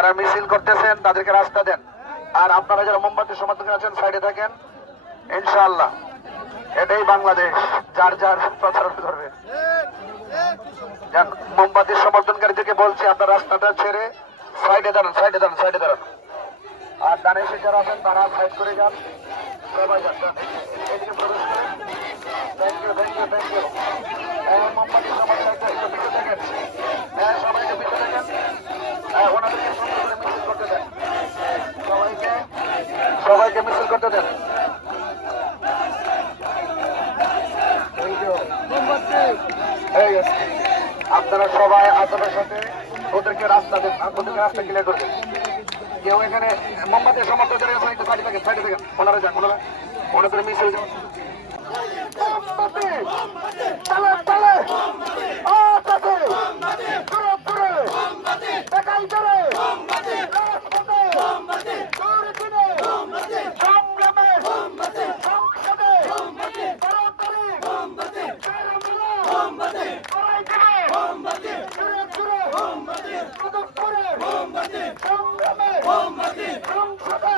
যারা মিছিল করতেছেন, তাদেরকে রাস্তা দেন। আর আপনারা যারা মোমবাতি সমর্থক আছেন, সাইডে থাকেন। ইনশাআল্লাহ, এটাই বাংলাদেশ, যার যার প্রচারণ করবে। মোমবাতির সমর্থনকারীদেরকে বলছি, আপনার রাস্তাটা ছেড়ে সাইডে দাঁড়ান সাইডে দাঁড়ান সাইডে দাঁড়ান। আর ডানে এসে যারা আছেন, তারা সাইড করে যান। সবাই যান। এদিকে প্রবেশ করেন। Thank you thank you thank you মোমবাতির সমর্থনকারীরা একটু পিছনে থাকেন হ্যাঁ সবাইকে পিছনে থাকেন হ্যাঁ ওনাদেরকে সুন্দর করে মিছিল করতে দেন সবাইকে সবাইকে মিছিল করতে দেন এই আছে। আপনারা সবাই আদরের সাথে ওদেরকে রাস্তা ওদেরকে রাস্তা ক্লিয়ার করবেন কেউ এখানে মোমবাতির সমর্থক যারা সাইডে সাইডে থাকেন সাইডে থাকেন। ওনারা যান, ওনারা ওনাদের যান তালে ও তাতে দূরে দূরে দেখাই চলে রাজপথে দূরে দূরে সংগ্রামে সংসদে তাড়াতাড়ি চারামেলা করাই দিবে দূরে দূরে মাদকপুরে সংগ্রামে সংসদে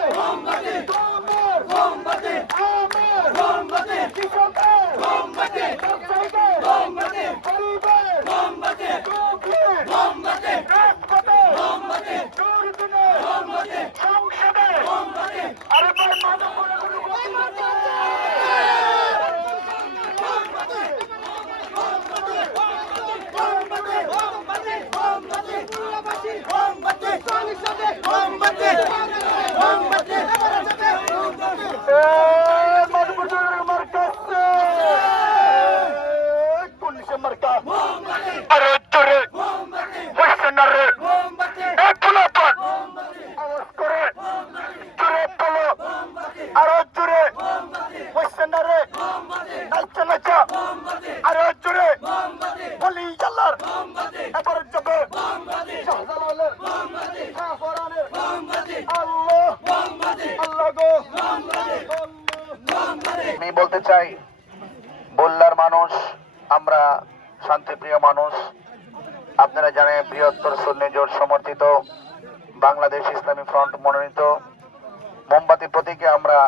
তোমার আরে জোরে হোসেনারে এক ফুলাপন আওয়াজ করে জোরে বলো আরও জোরে হোসেনারে নাচা নাচা আরও জোরে বলি জাল্লার এবার যাবে শাহজালালের কাফরানের আল্লাহ আল্লাহ গো আমি বলতে চাই, বল্লার মানুষ, আমরা শান্তিপ্রিয় মানুষ। আপনারা জানেন বৃহত্তর সুন্নি জোট সমর্থিত, বাংলাদেশ ইসলামী ফ্রন্ট মনোনীত। মোমবাতি প্রতীকে আমরা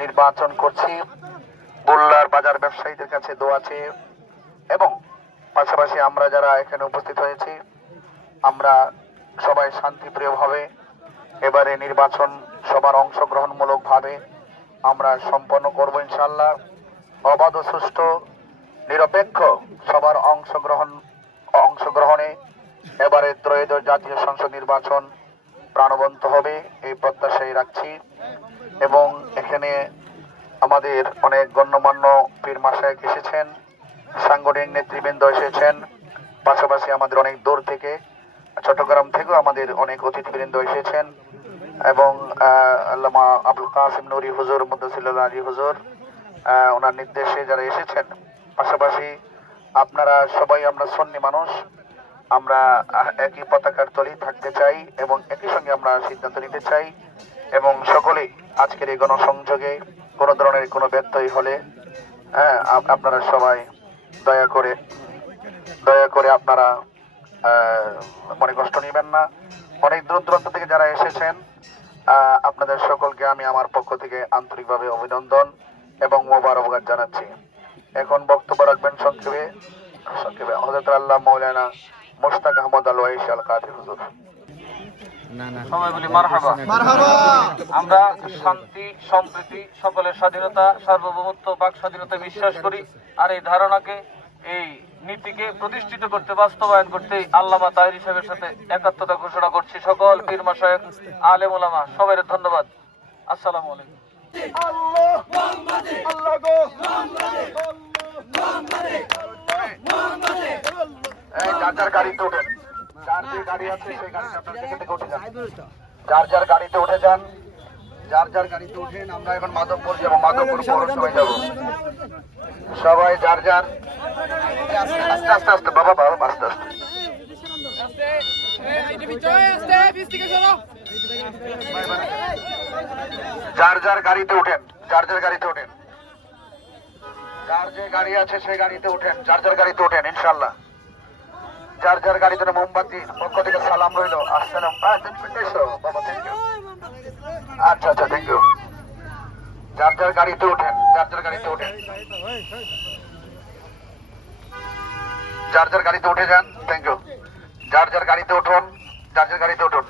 নির্বাচন করছি। বল্লার বাজার ব্যবসায়ীদের কাছে দোয়া চেয়ে এবং পাশাপাশি আমরা যারা এখানে উপস্থিত হয়েছি, আমরা সবাই শান্তিপ্রিয়ভাবে এবারে নির্বাচন সবার অংশগ্রহণমূলক ভাবে আমরা সম্পন্ন করব ইনশাল্লাহ অবাধ ও সুষ্ঠু, নিরপেক্ষ সবার অংশগ্রহণ অংশগ্রহণে এবারে ত্রয়োদশ জাতীয় সংসদ নির্বাচন প্রাণবন্ত হবে, এই প্রত্যাশাই রাখছি। এবং এখানে আমাদের অনেক গণ্যমান্য পীর মাসায়ক এসেছেন, সাংগঠনিক নেতৃবৃন্দ এসেছেন, পাশাপাশি আমাদের অনেক দূর থেকে, চট্টগ্রাম থেকেও আমাদের অনেক অতিথিবৃন্দ এসেছেন। এবং আল্লামা আবুল কাসিম নুরি হুজুর মুদাসিল্লাহ আলী হুজুর ওনার নির্দেশে যারা এসেছেন। পাশাপাশি আপনারা সবাই আমরা সন্নি মানুষ, আমরা একই পতাকার তলেই থাকতে চাই এবং একই সঙ্গে আমরা সিদ্ধান্ত নিতে চাই এবং সকলেই আজকের এই গণসংযোগে কোনো ধরনের কোনো ব্যত্যয় হলে হ্যাঁ আপনারা সবাই দয়া করে দয়া করে আপনারা মনে কষ্ট নেবেন না। অনেক দূর দূরান্ত থেকে যারা এসেছেন আপনাদের সকলকে আমি আমার পক্ষ থেকে আন্তরিকভাবে অভিনন্দন এবং মোবারকবাদ জানাচ্ছি। এখন বক্তব্য রাখবেন সংক্ষেপে। সংক্ষেপে হজরত আল্লাহ মৌলানা মুশতাক আহমদ আল ওয়াইশ আল কাদের হুজুর সবাই বলি মারহাবা। আমরা শান্তি সম্প্রীতি সকলের স্বাধীনতা সার্বভৌমত্ব বাক স্বাধীনতা বিশ্বাস করি। আর এই ধারণাকে এই নীতিকে প্রতিষ্ঠিত করতে, বাস্তবায়ন করতে আল্লামা তাহির হিসাবের সাথে একাত্মতা ঘোষণা করছি। সকল পীর মাসায়ক আলেম ওলামা, সবাই ধন্যবাদ। আসসালামু গাড়িতে গাড়ি থেকে উঠে যান। যার যার গাড়িতে উঠে যান যার যার গাড়িতে উঠেন, আমরা এখন মাধবপুর যাব, মাধবপুর পৌরসভায় যাব। সবাই যার যার। আস্তে আস্তে আস্তে, বাবা বাবা আস্তে যার যার গাড়িতে উঠেন, যার যার গাড়িতে উঠেন। যার যে গাড়ি আছে সেই গাড়িতে উঠেন, যার যার গাড়িতে উঠেন ইনশাল্লাহ যার যার গাড়িতে মোমবাতির পক্ষ থেকে সালাম রইল, আসসালাম। বাবা থ্যাংক ইউ আচ্ছা আচ্ছা থ্যাংক ইউ যার যার গাড়িতে ওঠেন যার যার গাড়িতে ওঠেন। যার যার গাড়িতে উঠে যান থ্যাংক ইউ যার যার গাড়িতে উঠুন যার যার গাড়িতে উঠুন।